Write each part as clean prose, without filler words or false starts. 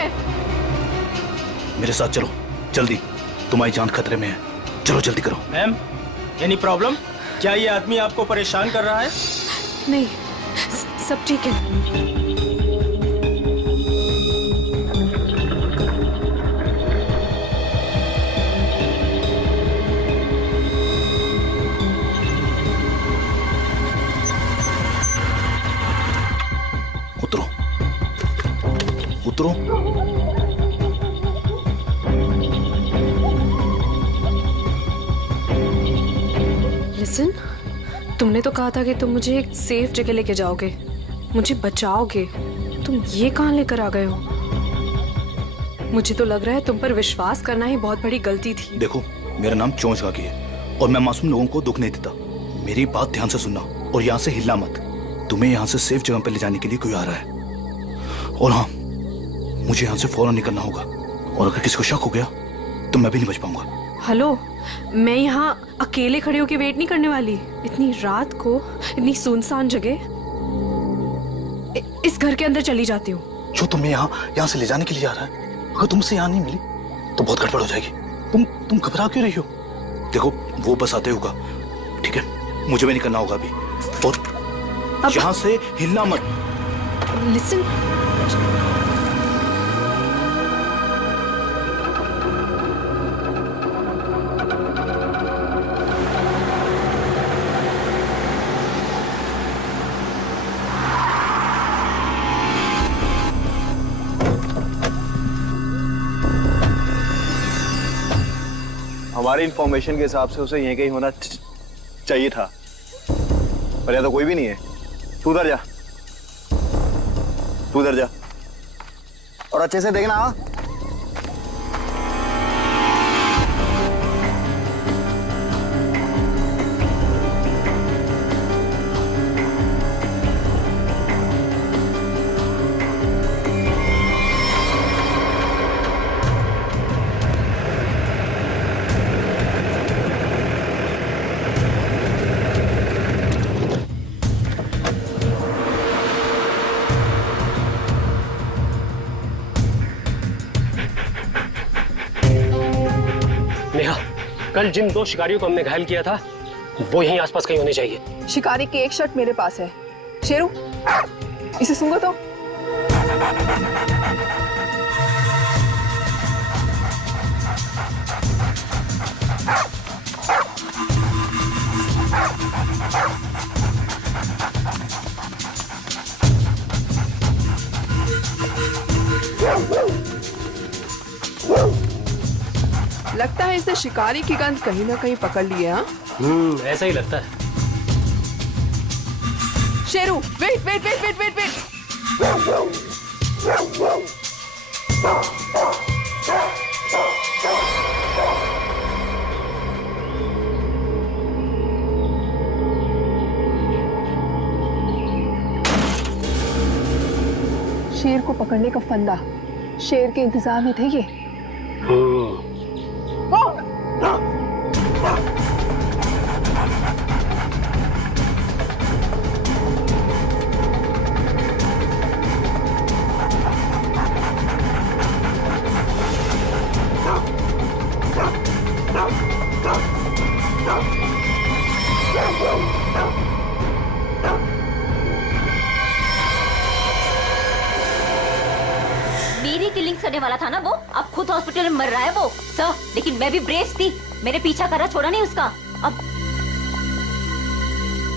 है? मेरे साथ चलो जल्दी, तुम्हारी जान खतरे में है। चलो जल्दी करो। Ma'am, any problem? क्या ये आदमी आपको परेशान कर रहा है? नहीं, सब ठीक है। उतरो उतरो। लिसन, तुमने तो कहा था कि तुम मुझे एक सेफ जगह लेके जाओगे, मुझे बचाओगे। तुम ये कहाँ लेकर आ गए हो? मुझे तो लग रहा है तुम पर विश्वास करना ही बहुत बड़ी गलती थी। देखो, मेरा नाम चोंच गागी है और मैं मासूम लोगों को दुख नहीं देता। मेरी बात ध्यान से सुनना और यहाँ से हिलना मत। तुम्हें यहाँ से सेफ जगह पर ले जाने के लिए कोई आ रहा है। और हाँ, मुझे यहाँ से फौरन निकलना होगा और अगर किसी को शक हो गया तो मैं भी नहीं बच पाऊंगा। हेलो, मैं यहाँ अकेले खड़े होकर वेट नहीं करने वाली। इतनी रात को इतनी सुनसान जगह, इस घर के अंदर चली जाती हूँ। जो तुम्हें यहाँ से ले जाने के लिए आ रहा है, अगर तुमसे यहाँ नहीं मिली तो बहुत गड़बड़ हो जाएगी। तुम घबरा क्यों रही हो? देखो, वो बस आते होगा, ठीक है? मुझे भी निकलना होगा अभी। और यहाँ से हिलना मत। लिसन, हमारी इंफॉर्मेशन के हिसाब से उसे यहीं कहीं होना चाहिए था, पर यहाँ तो कोई भी नहीं है। तू उधर जा, तू उधर जा और अच्छे से देखना। हाँ, नेहा, कल जिन 2 शिकारियों को हमने घायल किया था वो यहीं आसपास कहीं होने चाहिए। शिकारी की एक शर्ट मेरे पास है। शेरू, इसे सूंघो तो। लगता है इसने शिकारी की गंध कहीं ना कहीं पकड़ ली है। हाँ, ऐसा ही लगता है। Sheru, wait wait wait wait wait wait. शेर को पकड़ने का फंदा शेर के इंतजार में थे ये। मेरी किलिंग करने वाला था ना वो, अब खुद हॉस्पिटल में मर रहा है वो सर। लेकिन मैं भी ब्रेव थी, मैंने पीछा करा, छोड़ा नहीं उसका। अब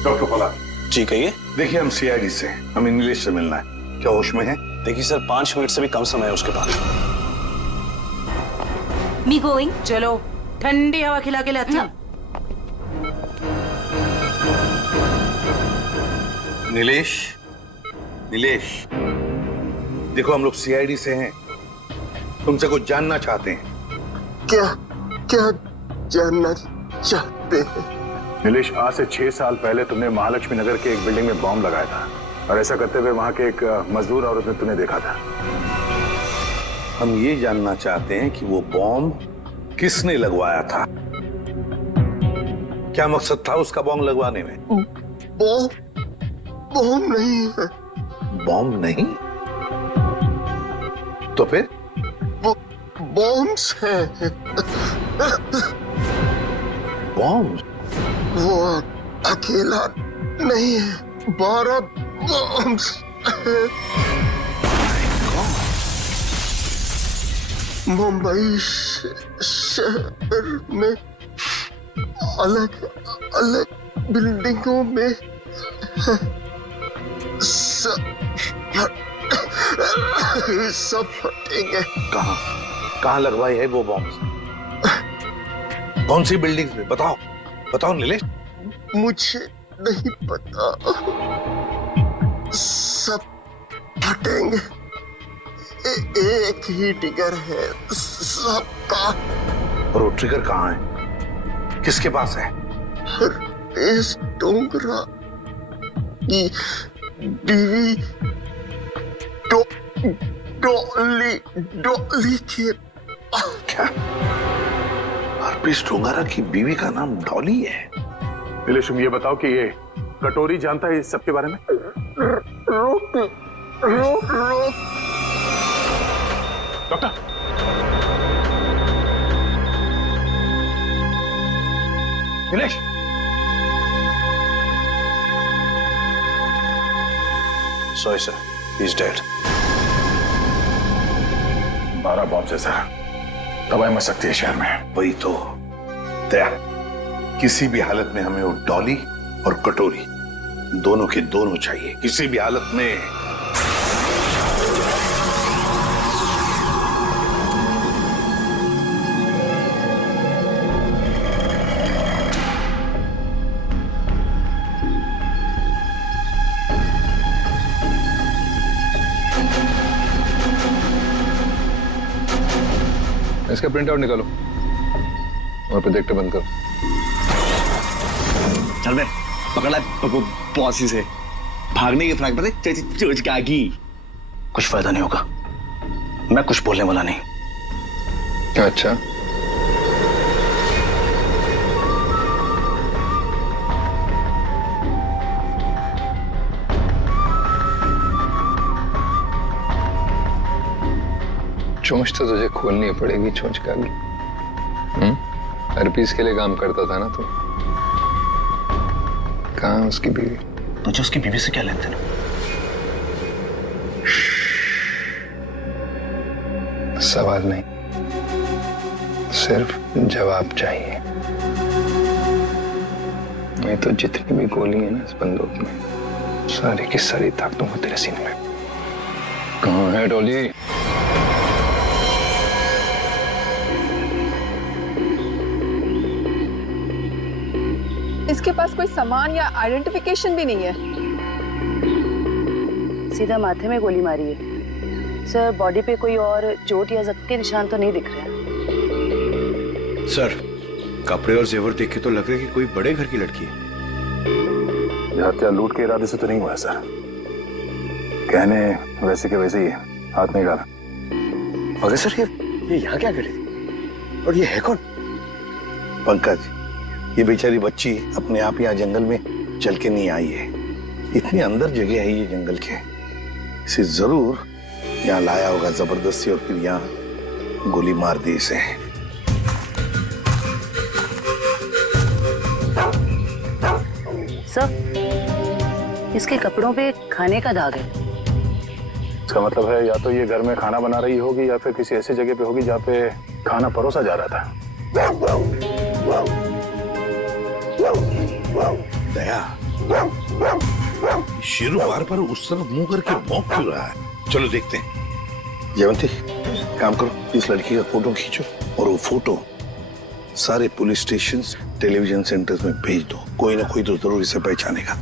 डॉक्टर पलाश जी कहिए। देखिए, हम सीआईडी से, हम इंग्लिश से मिलना है। क्या होश में है? देखिए सर, 5 मिनट से भी कम समय है उसके पास। Me going. चलो, ठंडी हवा खिला के लाती हूँ। नीलेश, नीलेश, देखो हम लोग सीआईडी से हैं, तुमसे कुछ जानना चाहते हैं। क्या क्या जानना चाहते हैं? नीलेश, आज से 6 साल पहले तुमने महालक्ष्मी नगर के एक बिल्डिंग में बॉम्ब लगाया था और ऐसा करते हुए वहां के एक मजदूर औरत ने तुम्हें देखा था। हम ये जानना चाहते हैं कि वो बॉम्ब किसने लगवाया था, क्या मकसद था उसका बॉम्ब लगवाने में? बॉम्ब नहीं है। बॉम्ब नहीं तो फिर? बॉम्ब्स हैं। बॉम्ब? वो अकेला नहीं है, 12 बॉम्ब्स हैं। मुंबई शहर में अलग अलग बिल्डिंगों में सब फटेंगे। कहाँ लगवाई है वो बॉम्ब? कौन सी बिल्डिंग में? बताओ बताओ नीलेश। मुझे नहीं पता, सब फटेंगे। एक ही ट्रिगर है सबका। और वो ट्रिगर कहाँ है? किसके पास है? इस डोंगरा की बीवी डॉली के। क्या हरप्रीत डोंगरा की बीवी का नाम डॉली है? नीलेश, तुम ये बताओ कि ये कटोरी जानता है इस सब के बारे में? रोक रोक रोक। Doctor, Nilesh, sorry sir, he is dead. 12 bomb से सर, तबाही मच सकती है शहर में। वही तो दया, किसी भी हालत में हमें वो डॉली और कटोरी दोनों के दोनों चाहिए, किसी भी हालत में। इसका प्रिंट आउट निकालो और प्रोजेक्टर बंद करो। चल बे, पकड़ ला पॉसी से। भागने की फ्रैक पता चोचकागी। कुछ फायदा नहीं होगा, मैं कुछ बोलने वाला नहीं। अच्छा, चोंच तो तुझे खोलनी पड़ेगी, चोंच का भी। हरपीस के लिए काम करता था ना तू? कहाँ उसकी बीवी? मुझे उसकी बीवी से क्या लेन देन? सवाल नहीं, सिर्फ जवाब चाहिए। नहीं तो जितनी भी गोली है ना इस बंदूक में, सारी की सारी दाग दूंगा तेरे सीने में। कहाँ है डॉली? इसके पास कोई सामान या आइडेंटिफिकेशन भी नहीं है। सीधा माथे में गोली मारी है सर। बॉडी पे कोई और चोट या जख्म के निशान तो नहीं दिख रहे। सर, कपड़े और जेवर देख के तो लग रहा है कि कोई बड़े घर की लड़की है। हत्या लूट के इरादे से तो नहीं हुआ सर। कहने वैसे के वैसे ही है, हाथ नहीं डाला। मगर सर, ये यहाँ क्या कर रही थी? और ये है कौन? पंकज, ये बेचारी बच्ची अपने आप यहाँ जंगल में चल के नहीं आई है। इतनी अंदर जगह है ये जंगल के, इसे जरूर यहाँ लाया होगा जबरदस्ती और फिर यहाँ गोली मार दी इसे। सर, इसके कपड़ों पे खाने का दाग है। इसका मतलब है या तो ये घर में खाना बना रही होगी या फिर किसी ऐसी जगह पे होगी जहाँ पे खाना परोसा जा रहा था। दया, शेरू बार बार उस तरफ मुंह करके भौंक क्यों रहा है? चलो देखते हैं। जयवंती, काम करो, इस लड़की का फोटो खींचो और वो फोटो सारे पुलिस स्टेशन, टेलीविजन सेंटर्स में भेज दो। कोई ना कोई तो जरूर इसे पहचानेगा।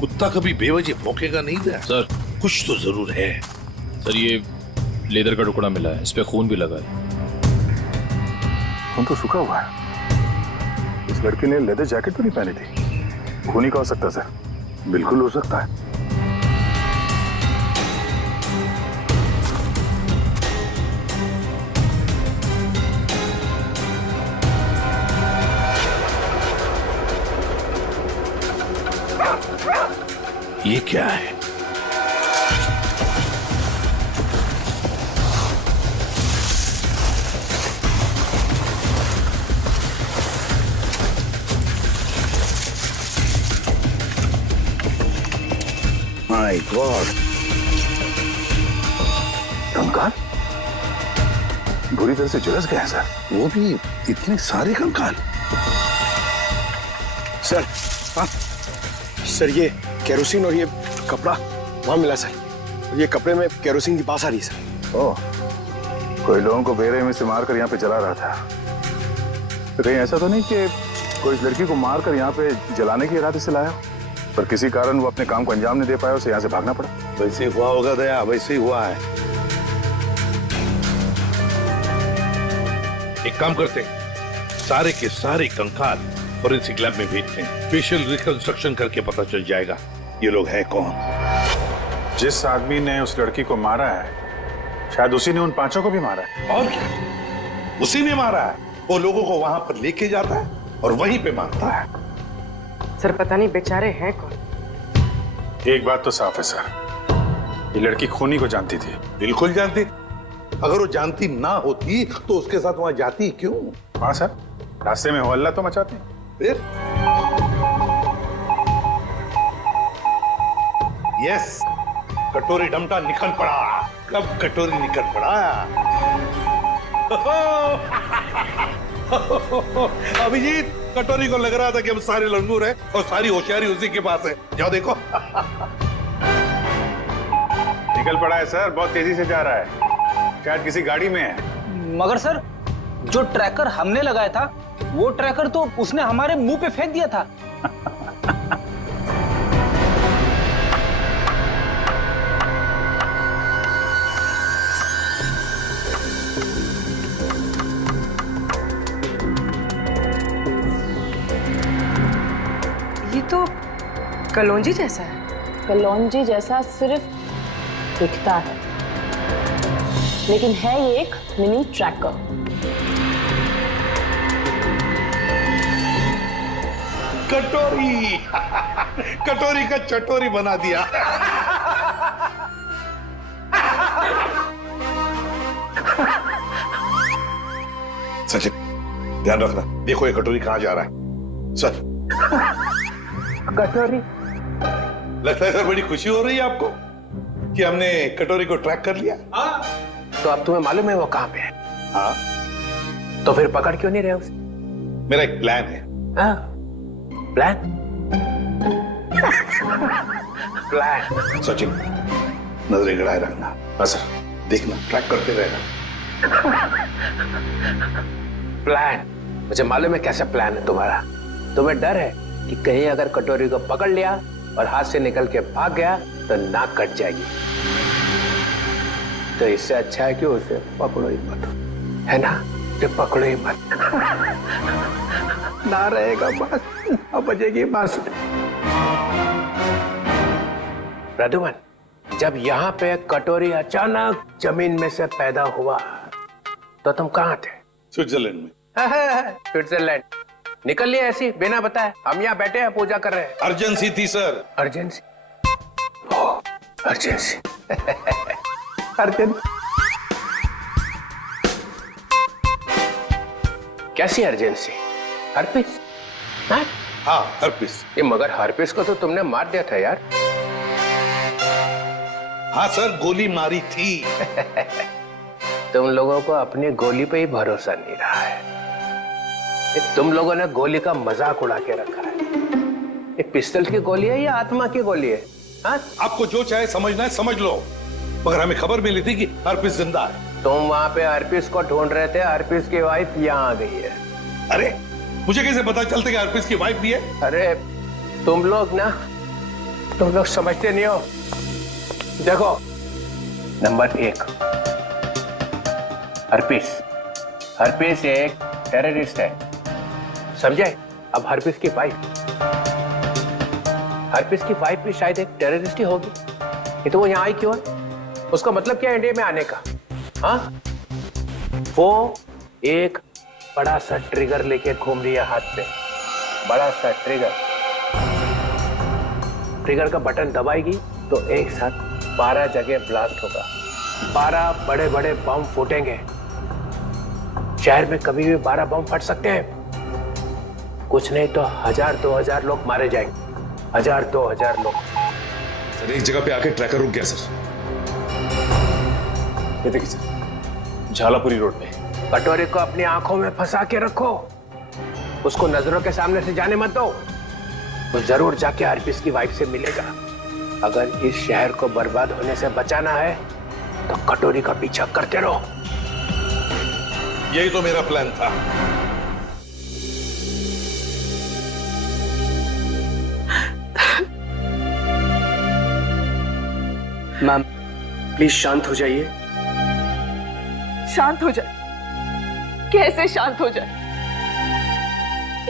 कुत्ता कभी बेवजह भौंकेगा नहीं दया। सर, कुछ तो जरूर है। सर, ये लेदर का टुकड़ा मिला है, इस पे खून भी लगा है। खून तो सूखा हुआ है। इस लड़की ने लेदर जैकेट तो नहीं पहनी थी। खून ही का हो सकता सर? बिल्कुल हो सकता है। ये क्या है? माय गॉड, कंकाल बुरी तरह से झुलस गए हैं सर, वो भी इतने सारे कंकाल। सर, हाँ सर, ये केरोसिन और ये कपड़ा वहां मिला सर। ये कपड़े में केरोसिन की बास आ रही है सर। ओह, कोई लोगों को बेरहमी में से मारकर यहाँ पे जला रहा था। तो कहीं ऐसा तो नहीं कि कोई इस लड़की को मारकर यहाँ पे जलाने के इरादे से लाया, पर किसी कारण वो अपने काम को अंजाम नहीं दे पाया, उसे यहाँ से भागना पड़ा। वैसे ही हुआ होगा दया, वैसे ही हुआ है। एक काम करते हैं, सारे के सारे कंकाल फोरेंसिक लैब में भेजते हैं, फेशियल रिकंस्ट्रक्शन करके पता चल जाएगा ये लोग हैं कौन। जिस आदमी ने उस लड़की को मारा है, शायद उसी ने उन पांचों को भी मारा है। और क्या, उसी ने मारा है। वो लोगों को वहां पर लेके जाता है और वहीं पे मारता है। सर पता नहीं बेचारे हैं कौन। एक बात तो साफ है सर, ये लड़की खूनी को जानती थी। बिल्कुल जानती। अगर वो जानती ना होती तो उसके साथ वहां जाती क्यों? हाँ सर, रास्ते में हो हल्ला तो मचाती। फिर यस, कटोरी डमटा निकल पड़ा। कब कटोरी निकल पड़ा? अभिजीत, कटोरी को लग रहा था कि हम सारे लंगूर हैं और सारी होशियारी उसी के पास है। जाओ देखो। निकल पड़ा है सर, बहुत तेजी से जा रहा है, शायद किसी गाड़ी में है। मगर सर, जो ट्रैकर हमने लगाया था वो ट्रैकर तो उसने हमारे मुंह पे फेंक दिया था। ये तो कलौंजी जैसा है। कलौंजी जैसा सिर्फ दिखता है, लेकिन है ये एक मिनी ट्रैकर। कटोरी कटोरी का चटोरी बना दिया। सचिन, ध्यान रखना, देखो ये कटोरी कहां जा रहा है। सर, कटोरी, लगता है सर बड़ी खुशी हो रही है आपको कि हमने कटोरी को ट्रैक कर लिया। तो अब तुम्हें मालूम है वो कहां पे है? हाँ, तो फिर पकड़ क्यों नहीं रहे उसे? मेरा एक प्लान है। हाँ, प्लान? प्लान? सचिन, नजरें गड़ाए रखना। हाँ सर, देखना, ट्रैक करते रहना। प्लान? मुझे मालूम है कैसा प्लान है तुम्हारा। तुम्हें डर है कि कहीं अगर कटोरी को पकड़ लिया और हाथ से निकल के भाग गया तो नाक कट जाएगी। तो इससे अच्छा है कि उसे पकड़ो ही मत, है ना? उसे पकड़ो ही मत। ना रहेगा बस, अब बजेगी बस। प्रद्युमन, जब यहाँ पे कटोरी अचानक जमीन में से पैदा हुआ तो तुम कहाँ थे? स्विट्जरलैंड में। स्विट्जरलैंड निकल लिया ऐसी बिना बताए? हम यहाँ बैठे हैं, पूजा कर रहे हैं। अर्जेंसी थी सर। अर्जेंसी? अर्जेंसी। अर्जेंसी कैसी अर्जेंसी? हर्पिस? हाँ, हर्पिस। ये मगर हर्पिस को तो तुमने मार दिया था यार। हाँ सर, गोली मारी थी। तुम लोगों को अपनी गोली पे ही भरोसा नहीं रहा है। तुम लोगों ने गोली का मजाक उड़ा के रखा है। ये पिस्टल की गोली है या आत्मा की गोली है? हाँ? आपको जो चाहे समझना है समझ लो, मगर हमें खबर मिली थी कि हर्पिस जिंदा है। तुम वहां पे हर्पिस को ढूंढ रहे थे, हर्पिस की वाइफ यहाँ आ गई है। अरे मुझे कैसे पता चलता कि हर्पिस की वाइफ भी है? अरे तुम लोग समझते नहीं हो। देखो, नंबर 1, हर्पिस एक टेररिस्ट है, समझे? अब हर्पिस की वाइफ भी शायद एक टेररिस्ट ही होगी। ये तो वो यहाँ आई क्यों है? उसका मतलब क्या है इंडिया में आने का? हाँ, वो एक बड़ा सा ट्रिगर लेके घूम रही है हाथ पे। बड़ा सा ट्रिगर का बटन दबाएगी तो एक साथ 12 जगह ब्लास्ट होगा। 12 बड़े बड़े बम फूटेंगे। शहर में कभी भी 12 बम फट सकते हैं। कुछ नहीं तो 1000-2000 लोग मारे जाएंगे। 1000-2000 लोग। सर एक जगह पे आके ट्रैकर रुक गया सर। ये देखिए सर, झालापुरी रोड पे। कटोरे को अपनी आंखों में फंसा के रखो, उसको नजरों के सामने से जाने मत दो। वो जरूर जाके आरपीएस की वाइफ से मिलेगा। अगर इस शहर को बर्बाद होने से बचाना है तो कटोरी का पीछा करते रहो। यही तो मेरा प्लान था। मैम प्लीज शांत हो जाइए। शांत हो जाए? कैसे शांत हो जाए?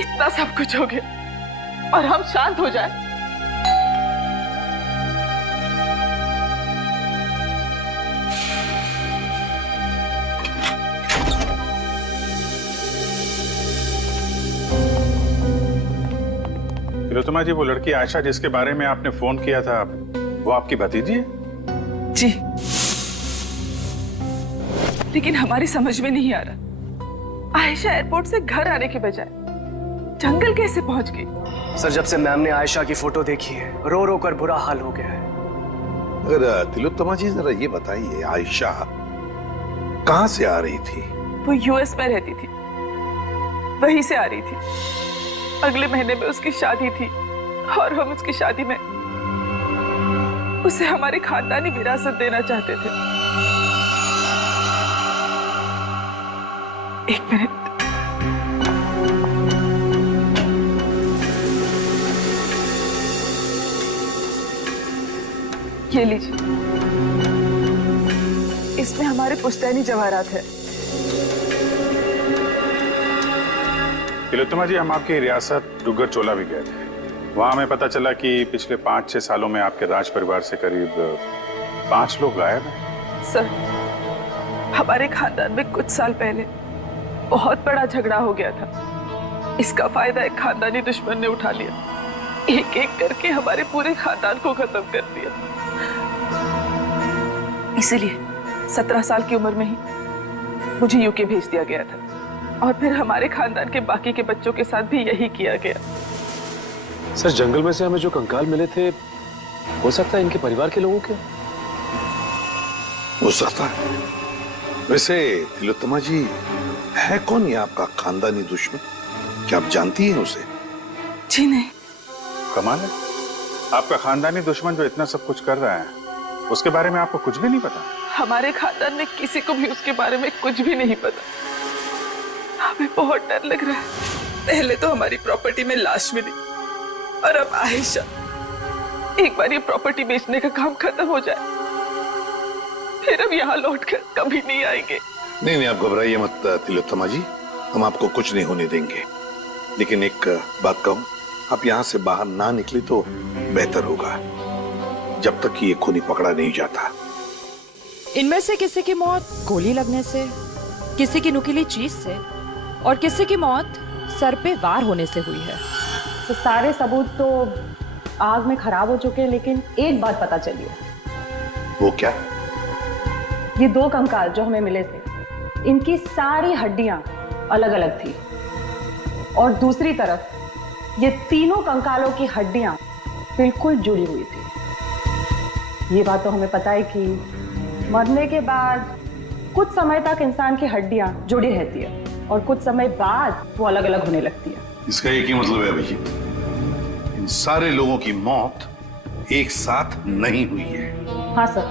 इतना सब कुछ हो गया और हम शांत हो जाए? तिलोत्तमा जी, वो लड़की आयशा जिसके बारे में आपने फोन किया था, वो आपकी भतीजी है? जी, लेकिन हमारी समझ में नहीं आ रहा, आयशा एयरपोर्ट से घर आने के बजाय जंगल कैसे पहुंच गई? सर जब से मैम ने आयशा की फोटो देखी है, रो रो कर बुरा हाल हो गया है। अगर तिलोत्तमा जी जरा ये बताइए, आयशा कहां से आ रही थी? वो यूएस में रहती थी, वहीं से आ रही थी। अगले महीने में उसकी शादी थी और हम उसकी शादी में उसे हमारी खानदानी विरासत देना चाहते थे। एक मिनट, ये लीजिए, इसमें हमारे पुश्तैनी जवाहरात है। तिलोत्तमा जी, हम आपकी रियासत डुग्गर चोला भी गए थे। वहां हमें पता चला कि पिछले 5-6 सालों में आपके राज परिवार से करीब 5 लोग गायब हैं। सर, हमारे खानदान में कुछ साल पहले बहुत बड़ा झगड़ा हो गया था। इसका फायदा एक खानदानी दुश्मन ने उठा लिया, एक एक करके हमारे पूरे खानदान को खत्म कर दिया। इसीलिए 17 साल की उम्र में ही मुझे यूके भेज दिया गया था और फिर हमारे खानदान के बाकी के बच्चों के साथ भी यही किया गया। सर जंगल में से हमें जो कंकाल मिले थे, हो सकता है इनके परिवार के लोगों के? हो सकता है। वैसे तिलोत्तमा जी, है कौन ये आपका खानदानी दुश्मन? क्या आप जानती हैं उसे? जी नहीं। कमाल है, आपका खानदानी दुश्मन जो इतना सब कुछ कर रहा है, उसके बारे में आपको कुछ भी नहीं पता? हमारे खानदान में किसी को भी उसके बारे में कुछ भी नहीं पता। हमें बहुत डर लग रहा है। पहले तो हमारी प्रॉपर्टी में लाश मिली और अब आयशा। एक बार ये प्रॉपर्टी बेचने का काम खत्म हो जाए, फिर हम यहाँ लौटकर कभी नहीं आएंगे। नहीं, आप घबराइए मत तिलोत्तमा जी, हम आपको कुछ नहीं होने देंगे। लेकिन एक बात कहूं, आप यहाँ से बाहर ना निकले तो बेहतर होगा, जब तक कि ये खूनी पकड़ा नहीं जाता। इनमें से किसी की मौत गोली लगने से, किसी की नुकीली चीज से और किसी की मौत सर पे वार होने से हुई है। तो सारे सबूत तो आग में खराब हो चुके हैं, लेकिन एक बात पता चली है। वो क्या? ये 2 कंकाल जो हमें मिले थे, इनकी सारी हड्डियां अलग अलग थी और दूसरी तरफ ये तीनों कंकालों की हड्डियां बिल्कुल जुड़ी हुई थी। ये बात तो हमें पता है कि मरने के बाद कुछ समय तक इंसान की हड्डियां जुड़ी रहती है और कुछ समय बाद वो अलग अलग होने लगती है। इसका एक ही मतलब है अभिजीत, इन सारे लोगों की मौत एक साथ नहीं हुई है। हाँ सर,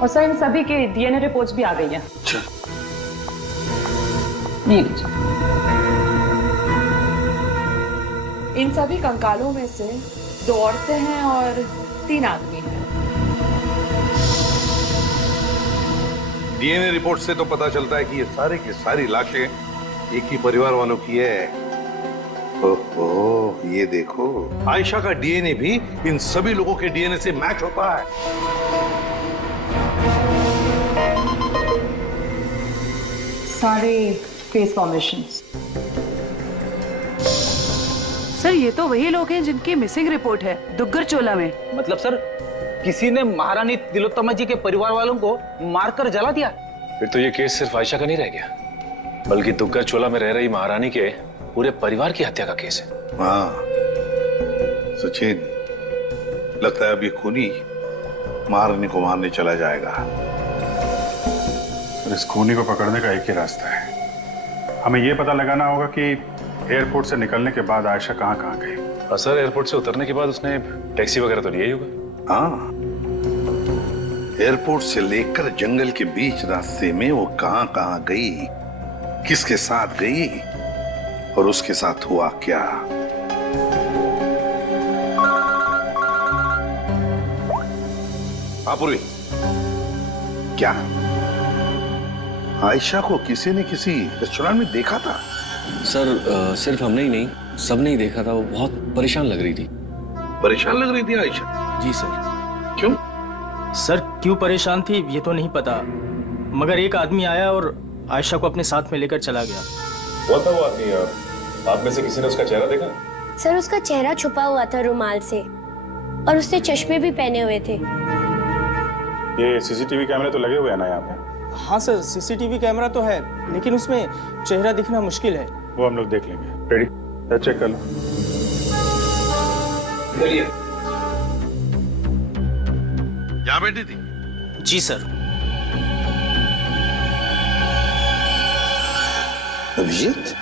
और सर इन सभी के डीएनए रिपोर्ट्स भी आ गई हैं। अच्छा, ये लीजिए। इन सभी कंकालों में से 2 औरतें हैं और 3 आदमी हैं। डीएनए रिपोर्ट से तो पता चलता है कि ये सारे की सारी लाशें एक ही परिवार वालों की है। ओहो, ये देखो, आयशा का डीएनए भी इन सभी लोगों के डीएनए से मैच होता है। सारे फेस फॉर्मेशंस। सर ये तो वही लोग हैं जिनकी मिसिंग रिपोर्ट है दुग्गर चोला में। मतलब सर, किसी ने महारानी तिलोत्तमा जी के परिवार वालों को मारकर जला दिया? फिर तो ये केस सिर्फ आयशा का नहीं रह गया, बल्कि दुग्गर चोला में रह रही महारानी के पूरे परिवार की हत्या का केस है। हाँ सचिन, लगता है अब ये खूनी मारने को मारने चला जाएगा। इस खूनी को पकड़ने का एक ही रास्ता है। हमें यह पता लगाना होगा कि एयरपोर्ट से निकलने के बाद आयशा कहाँ कहाँ गई। सर एयरपोर्ट से उतरने के बाद उसने टैक्सी वगैरह तो लिया ही होगा। हाँ, एयरपोर्ट से लेकर जंगल के बीच रास्ते में वो कहाँ कहाँ गई, किसके साथ गई और उसके साथ हुआ क्या। पूर्वी, क्या आयशा को किसी ने किसी रेस्टोरेंट में देखा था? सर सिर्फ हमने ही नहीं, सबने ही देखा था। वो बहुत परेशान लग रही थी। परेशान लग रही थी आयशा? जी सर। क्यों? सर क्यों परेशान थी ये तो नहीं पता, मगर एक आदमी आया और आयशा को अपने साथ में लेकर चला गया। कौन था वो आदमी? आप में से किसी ने उसका चेहरा देखा? सर उसका चेहरा छुपा हुआ था रुमाल से और उसने चश्मे भी पहने हुए थे। ये सीसीटीवी कैमरे तो लगे हुए हैं ना यहाँ पे? हाँ सर, सीसीटीवी कैमरा तो है, लेकिन उसमें चेहरा दिखना मुश्किल है। वो हम लोग देख लेंगे। रेडी? चेक कर लो। चलिए। यहाँ बैठी थी? जी सर। अभिजीत?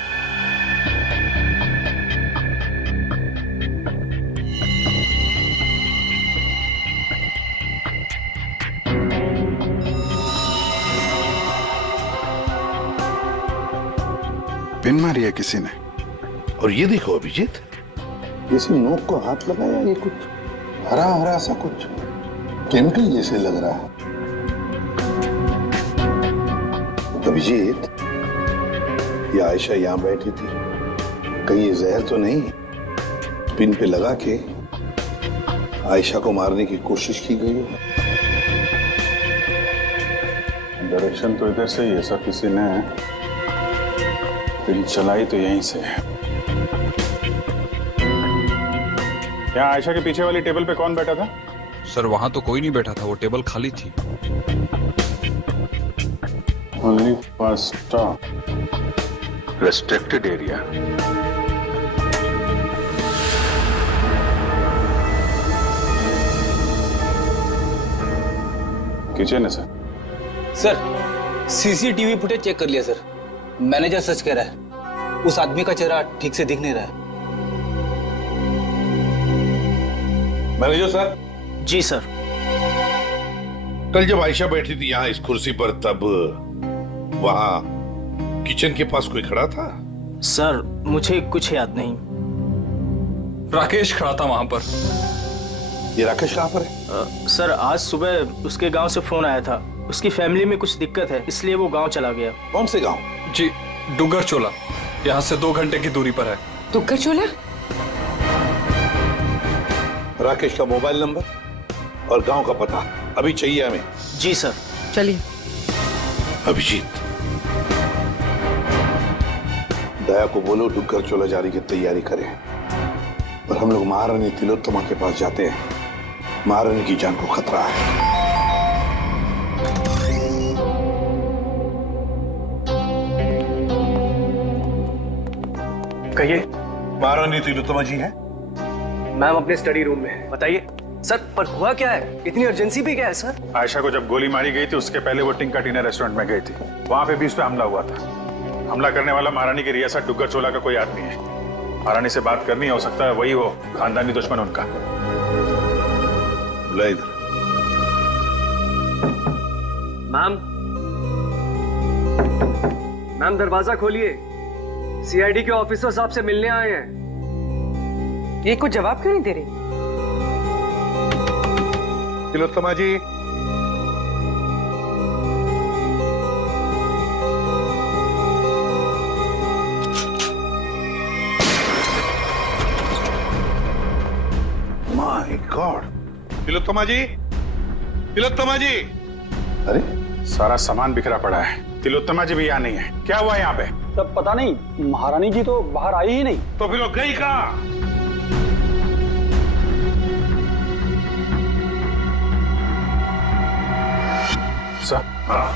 पिन मारी है किसी ने। और ये देखो अभिजीत, किसी नोक को हाथ लगाया, ये कुछ हरा हरा सा कुछ केमिकल जैसे लग रहा है। अभिजीत, ये आयशा यहाँ बैठी थी, कहीं ये जहर तो नहीं पिन पे लगा के आयशा को मारने की कोशिश की गई हो? डायरेक्शन तो इधर से ही है सर, किसी ने पिन चलाई तो यहीं से है। यहाँ आयशा के पीछे वाली टेबल पे कौन बैठा था? सर वहां तो कोई नहीं बैठा था, वो टेबल खाली थी। Only first stop restricted area. Kitchen है sir. Sir CCTV footage check कर लिया सर। मैनेजर सच कह रहा है, उस आदमी का चेहरा ठीक से दिख नहीं रहा है। Manager sir. जी सर। कल जब आयशा बैठी थी यहाँ इस कुर्सी पर, तब वहां किचन के पास कोई खड़ा था? सर मुझे कुछ याद नहीं। राकेश खड़ा था वहां पर। ये राकेश कहाँ पर है? सर आज सुबह उसके गांव से फोन आया था, उसकी फैमिली में कुछ दिक्कत है, इसलिए वो गांव चला गया। कौन से गांव? जी डुगर चोला, यहाँ से 2 घंटे की दूरी पर है। डुगर चोला? राकेश का मोबाइल नंबर और गांव का पता अभी चाहिए हमें। जी सर। चलिए। अभिजीत, दया को बोलो डुगर चोला जाने की तैयारी करें और हम लोग महारानी तिलोत्तमा के पास जाते हैं। महारानी की जान को खतरा है। कहिए। महारानी तिलोत्तमा जी हैं? मैम अपने स्टडी रूम में है। बताइए सर, पर हुआ क्या है? इतनी अर्जेंसी भी क्या है सर? आयशा को जब गोली मारी गई थी उसके पहले वो टिंका टीना रेस्टोरेंट में गई थी, वहां पे भी उस पर हमला हुआ था। हमला करने वाला महारानी की रियासत डुगर चोला का कोई आदमी है। महारानी से बात करनी हो सकता है वही हो खानदानी दुश्मन उनका। बुला इधर। मैम दरवाजा खोलिए, सीआईडी के ऑफिसर साहब से मिलने आए हैं। ये कुछ जवाब क्यों नहीं दे रही? तिलोत्तमा जी। My god. तिलोत्तमा जी, तिलोत्तमा जी। अरे सारा सामान बिखरा पड़ा है, तिलोत्तमा जी भी यहाँ नहीं है। क्या हुआ यहाँ पे? तब पता नहीं, महारानी जी तो बाहर आई ही नहीं। तो फिर वो गई कहाँ? सर। हाँ।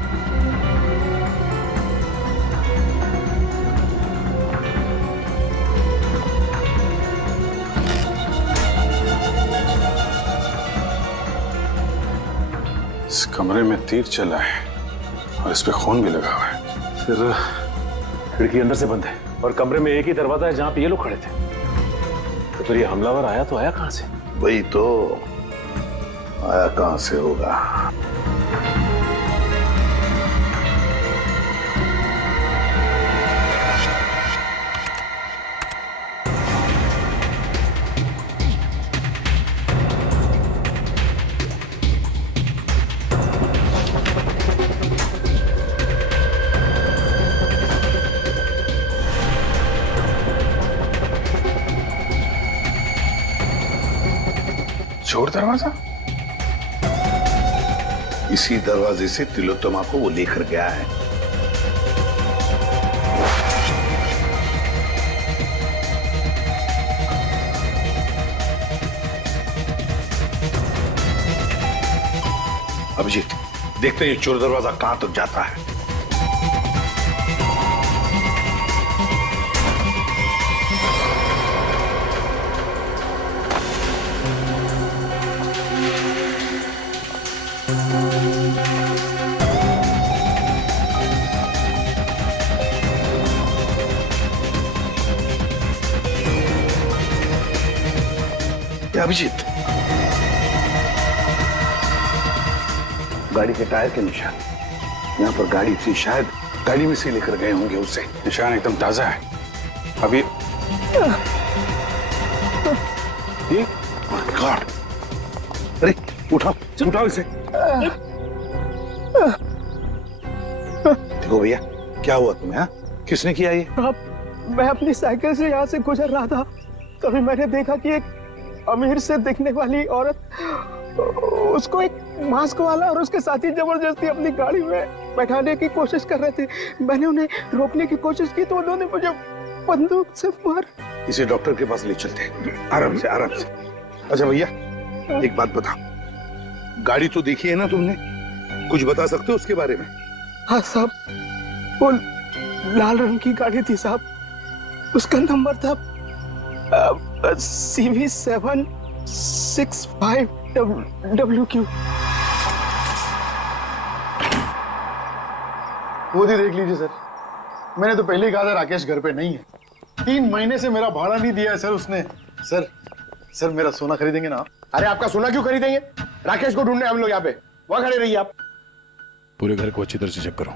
कमरे में तीर चला है और इस पे खून भी लगा हुआ है। फिर खिड़की अंदर से बंद है और कमरे में एक ही दरवाजा है जहां पे ये लोग खड़े थे। तो फिर ये हमलावर आया तो आया कहां से? वही तो, आया कहां से होगा? चोर दरवाजा? इसी दरवाजे से तिलोत्तमा को वो लेकर गया है। अभिजीत, देखते हैं ये चोर दरवाजा कहां तक जाता है। अभिजीत, गाड़ी के टायर के निशान यहाँ पर गाड़ी थी, शायद गाड़ी में से लेकर गए होंगे उसे। निशान एकदम ताजा है। अभी ये गॉड, अरे उठाओ उठाओ इसे। देखो भैया, क्या हुआ तुम्हें? हाँ, किसने किया ये? मैं अपनी साइकिल से यहाँ से गुजर रहा था, तभी मैंने देखा कि एक अमीर से दिखने वाली औरत उसको एक मास्क वाला और उसके साथी जबरदस्ती अपनी गाड़ी में बैठाने की कोशिश कर रहे थे। मैंने उन्हें रोकने की कोशिश की तो उन्होंने मुझे बंदूक से मार। इसे डॉक्टर के पास ले चलते हैं, आराम से आराम से। अच्छा भैया, एक बात बताओ, गाड़ी तो देखी है ना तुमने, कुछ बता सकते हो उसके बारे में? हाँ साहब, वो लाल रंग की गाड़ी थी साहब, उसका नंबर था CV765WQ। वो भी देख लीजिए सर, मैंने तो पहले ही कहा था राकेश घर पे नहीं है। 3 महीने से मेरा भाड़ा नहीं दिया है सर उसने। सर मेरा सोना खरीदेंगे ना? अरे आपका सोना क्यों खरीदेंगे? राकेश को ढूंढने हम लोग यहाँ पे, वहां खड़े रहिए आप। पूरे घर को अच्छी तरह से चेक करो।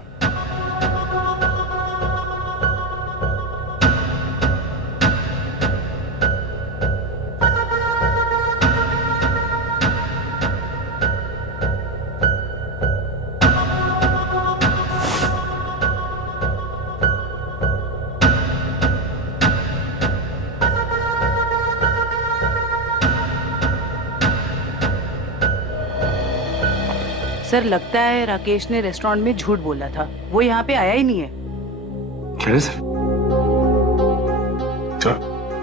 सर लगता है राकेश ने रेस्टोरेंट में झूठ बोला था, वो यहाँ पे आया ही नहीं है। क्या सर?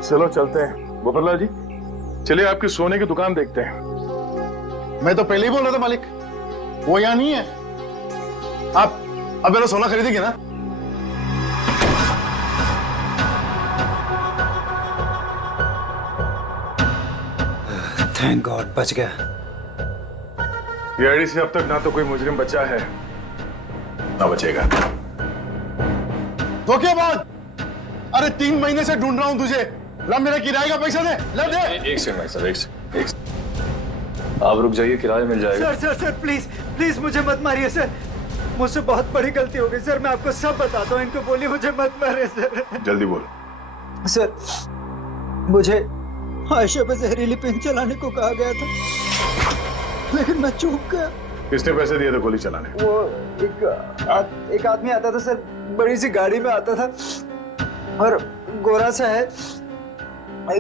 चलो चलते हैं। गोपाललाल जी, चलिए आपकी सोने की दुकान देखते हैं। मैं तो पहले ही बोल रहा था मालिक, वो यहाँ नहीं है। आप अब मेरा सोना खरीदेंगे ना? थैंक गॉड, बच गया। पीआईडी से अब तक ना तो कोई मुजरिम बचा है ना बचेगा। धोखेबाज! अरे 3 महीने से ढूंढ रहा हूं तुझे। ला मेरा किराए का पैसा दे, ला दे। एक सेकंड सर, एक सेकंड। आप रुक जाइए, किराया मिल जाएगा। सर प्लीज प्लीज मुझे मत मारिए सर, मुझसे बहुत बड़ी गलती हो गई सर। मैं आपको सब बताता हूँ, इनको बोलिए मुझे मत मारे सर। जल्दी बोल। सर मुझे आयशा पे जहरीली पेन चलाने को कहा गया था, लेकिन मैं चूक गया। किसने पैसे दिए थे गोली चलाने? वो एक आदमी आता था सर, बड़ी सी गाड़ी में आता था और गोरा सा है,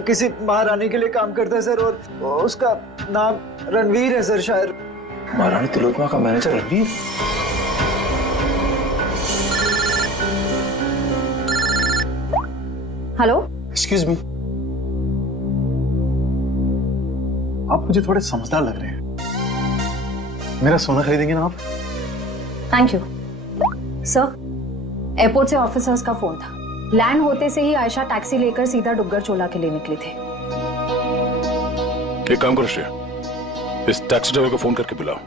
किसी महारानी के लिए काम करता है सर, और उसका नाम रणवीर है सर। शायद महारानी तिलोत्तमा का manager Ranveer? Hello, excuse me, आप मुझे थोड़े समझदार लग रहे हैं। मेरा सोना खरीदेंगे ना आप? Thank you sir. एयरपोर्ट से ऑफिसर्स का फोन था, लैंड होते से ही आयशा टैक्सी लेकर सीधा डुग्गर चोला के लिए निकली थी। एक काम करो श्रेया, इस टैक्सी ड्राइवर को फोन करके बुलाओ।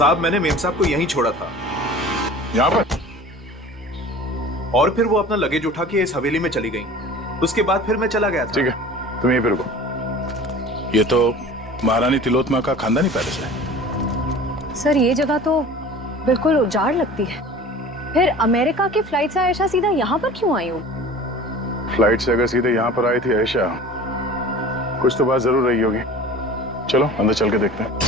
साहब मैंने मेम साहब को यहीं छोड़ा था। यहाँ पर? और फिर वो अपना लगेज उठा के इस हवेली में चली गई। उसके बाद फिर मैं चला गया था। ठीक है, तुम यहीं पे रुको। ये तो महारानी तिलोत्तमा का खानदानी पैलेस है। सर ये जगह तो बिल्कुल उजाड़ लगती है। फिर अमेरिका की फ्लाइट से आयशा सीधा यहाँ पर क्यों आई हूँ? फ्लाइट से अगर सीधे यहाँ पर आई थी आयशा, कुछ तो बात जरूर रही होगी। चलो अंदर चल के देखते हैं।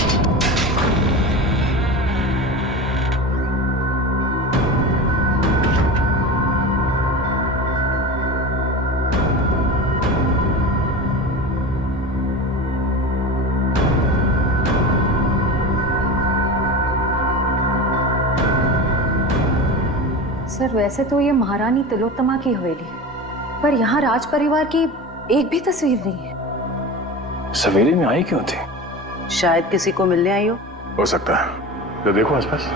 सर वैसे तो ये महारानी तिलोत्तमा की हवेली है, पर यहाँ राज परिवार की एक भी तस्वीर नहीं है। इस हवेली में आई क्यों थी? शायद किसी को मिलने आई हो सकता है। तो देखो आसपास।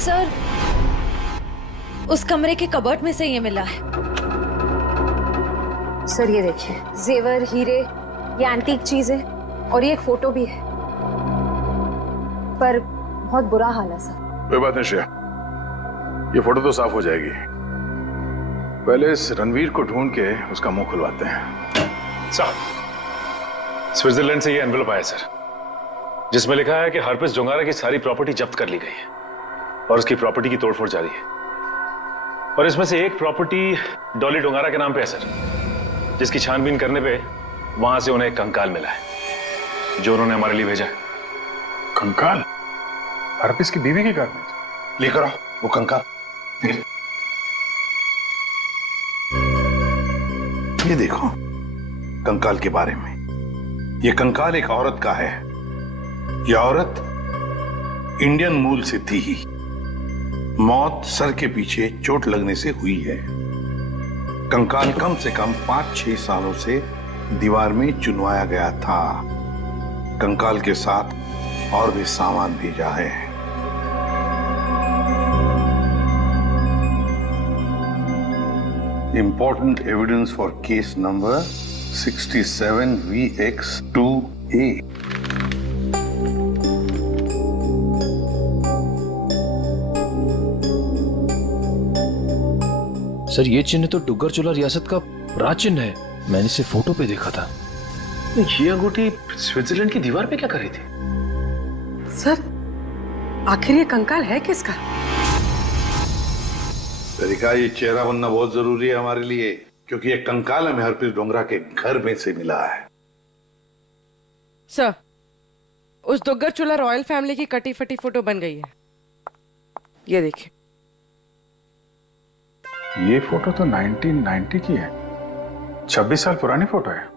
सर उस कमरे के कबर्ड में से ये मिला है। सर ये देखिए, जेवर, हीरे, ये एंटीक चीजें और ये एक फोटो भी है, पर बहुत बुरा हाल है सर। कोई बात नहीं श्रेया, ये फोटो तो साफ हो जाएगी। पहले इस रणवीर को ढूंढ के उसका मुंह खुलवाते हैं। साहब, स्विट्जरलैंड से ये एनवेलप आया सर, जिसमें लिखा है कि हरपिस डोंगारा की सारी प्रॉपर्टी जब्त कर ली गई है और उसकी प्रॉपर्टी की तोड़फोड़ जारी है। और इसमें से एक प्रॉपर्टी डॉली डोंगारा के नाम पे है सर, जिसकी छानबीन करने पे वहां से उन्हें एक कंकाल मिला है जो उन्होंने हमारे लिए भेजा है। कंकाल? हरपिस की बीवी की कार में? लेकर आओ वो कंकाल। ये देखो कंकाल के बारे में। ये कंकाल एक औरत का है। यह औरत इंडियन मूल से थी ही। मौत सर के पीछे चोट लगने से हुई है। कंकाल कम से कम 5-6 सालों से दीवार में चुनवाया गया था। कंकाल के साथ और भी सामान भेजा है। Important evidence for case number 67VX2A। Sir ये चिन्ह तो डुग्गर चोला रियासत का राज चिन्ह है। मैंने इसे फोटो पे देखा था। ये अंगूठी स्विट्जरलैंड की दीवार पे क्या कर रही थी? सर आखिर ये कंकाल है किसका? तरीका, ये चेहरा बनना बहुत जरूरी है हमारे लिए, क्योंकि ये कंकाल हमें हरपिस डोंगरा के घर में से मिला है। सर उस दुग्गर चोला रॉयल फैमिली की कटी फटी फोटो बन गई है। ये देखिए। ये फोटो तो 1990 की है। 26 साल पुरानी फोटो है।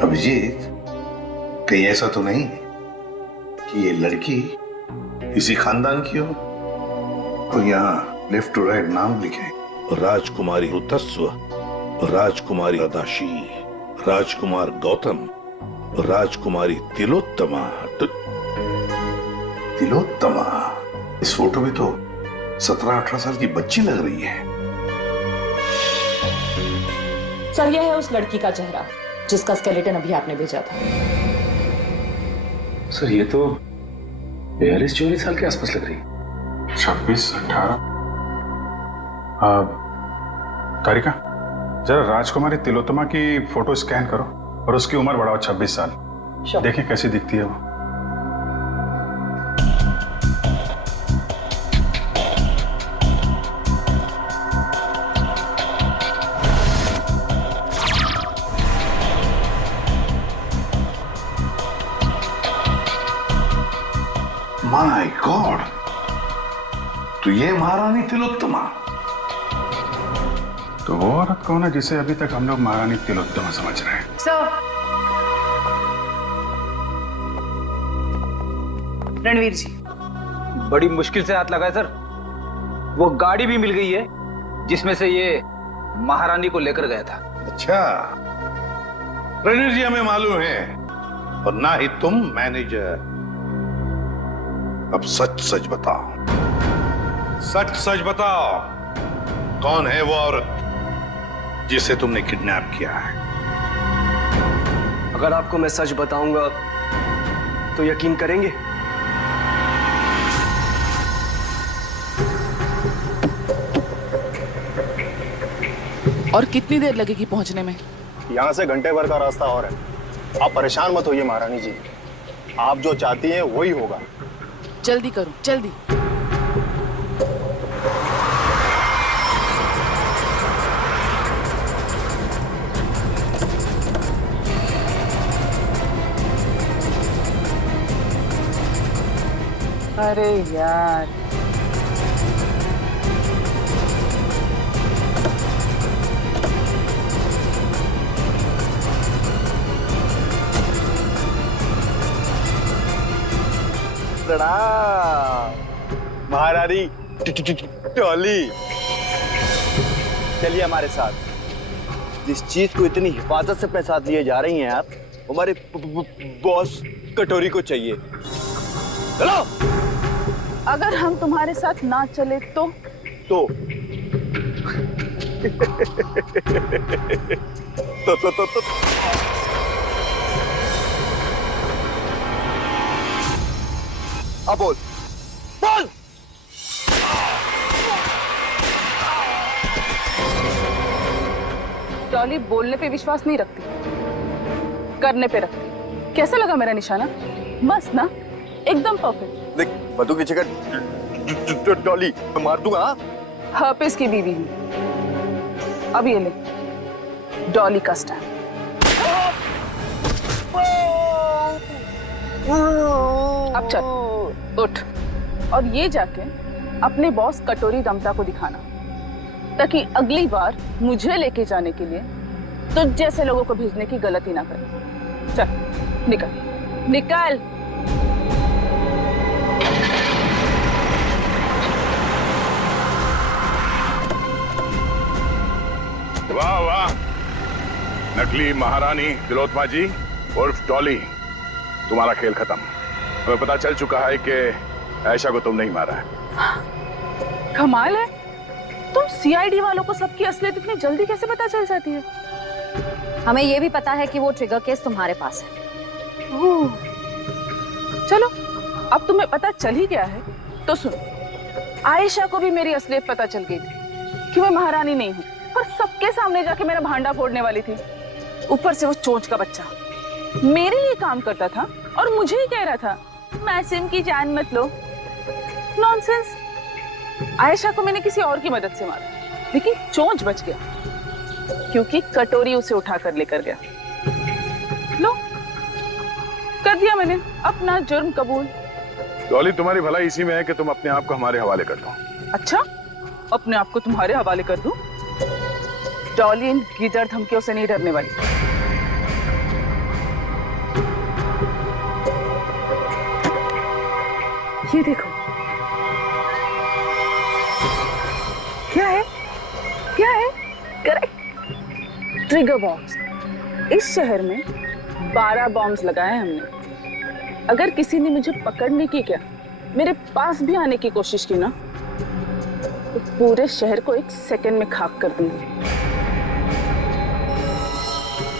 अभिजीत, कहीं ऐसा तो नहीं कि ये लड़की इसी खानदान की हो? तो यहाँ लेफ्ट टू राइट नाम लिखे। राजकुमारी रुतस्व, राजकुमारी अदाशी, राजकुमार गौतम, राजकुमारी तिलोत्तमा। तिलोत्तमा? इस फोटो में तो 17-18 साल की बच्ची लग रही है। सर यह है उस लड़की का चेहरा जिसका स्केलेटन अभी आपने भेजा था। सर ये तो 42-44 साल के आसपास लग रही है। 26-18। तारिका, जरा राजकुमारी तिलोत्तमा की फोटो स्कैन करो और उसकी उम्र बढ़ाओ 26 साल। देखें कैसी दिखती है वो। माय गॉड, तो ये महारानी तिलोत्तमा। तो वो औरत कौन है जिसे अभी तक हम लोग महारानी तिलोत्तमा समझ रहे हैं? सर, रणवीर जी। बड़ी मुश्किल से हाथ लगा है सर। वो गाड़ी भी मिल गई है जिसमें से ये महारानी को लेकर गया था। अच्छा, रणवीर जी हमें मालूम है, और ना ही तुम मैनेजर। अब सच सच बताओ, सच सच बताओ, कौन है वो औरत जिसे तुमने किडनैप किया है? अगर आपको मैं सच बताऊंगा तो यकीन करेंगे? और कितनी देर लगेगी पहुंचने में? यहाँ से घंटे भर का रास्ता और है। आप परेशान मत होइए महारानी जी, आप जो चाहती हैं वही होगा। जल्दी करो, जल्दी। अरे यार, प्रणाम महारानी टॉली। चलिए हमारे साथ। जिस चीज को इतनी हिफाजत से अपने साथ लिए जा रही हैं आप, हमारे बॉस कटोरी को चाहिए। चलो। अगर हम तुम्हारे साथ ना चले तो? तो अब बोल बोल। टॉली बोलने पे विश्वास नहीं रखती, करने पे रखती। कैसा लगा मेरा निशाना? मस्त ना, एकदम परफेक्ट। देख बंदूक नीचे कर डॉली, मार दूंगा। हर्पिस की बीवी हूँ। अब ये ले डॉली का स्टैंड। अब चल उठ और ये जाके अपने बॉस कटोरी दमता को दिखाना, ताकि अगली बार मुझे लेके जाने के लिए तुझ जैसे लोगों को भेजने की गलती ना करे। चल निकल निकल। वाह वाह, नकली महारानी तिलोत्तमा जी उर्फ डॉली, तुम्हारा खेल खत्म। हमें पता चल चुका है कि आयशा को तुम नहीं मारा है। कमाल है, तुम सीआईडी वालों को सबकी असलियत इतनी जल्दी कैसे पता चल जाती है? हमें ये भी पता है कि वो ट्रिगर केस तुम्हारे पास है। चलो, अब तुम्हें पता चल ही गया है तो सुनो। आयशा को भी मेरी असलियत पता चल गई थी कि मैं महारानी नहीं हूँ, पर सबके सामने जाके मेरा भांडा फोड़ने वाली थी। ऊपर से वो चोंच का बच्चा मेरे लिए काम करता था और मुझे ही कह रहा था मासूम की जान मत लो। नॉनसेंस। आयशा को मैंने किसी और की मदद से मारा, लेकिन चोंच बच गया क्योंकि कटोरी उसे उठाकर लेकर गया। लो, कर दिया मैंने अपना जुर्म कबूल। डॉली, तुम्हारी भलाई इसी में है कि तुम अपने आप को हमारे हवाले कर दो। अच्छा, अपने आप को तुम्हारे हवाले कर दूं? डॉली इन गीदड़ धमकियों से नहीं डरने वाली। ये देखो, क्या है? क्या है? Correct, trigger bombs. इस शहर में 12 बॉम्ब्स लगाए हमने। अगर किसी ने मुझे पकड़ने की, क्या मेरे पास भी आने की कोशिश की ना, तो पूरे शहर को 1 सेकंड में खाक कर दूंगी।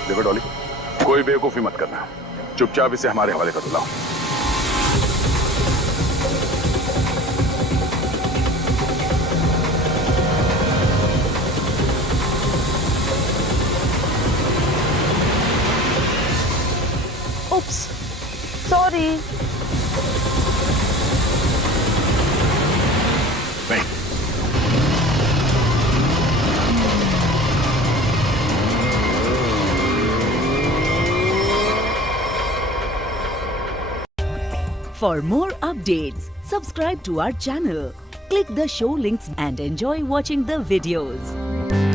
देखो डॉली, कोई बेवकूफी मत करना, चुपचाप इसे हमारे हवाले कर दो। लाओ। Oops, sorry. For more updates, subscribe to our channel, click the show links and enjoy watching the videos.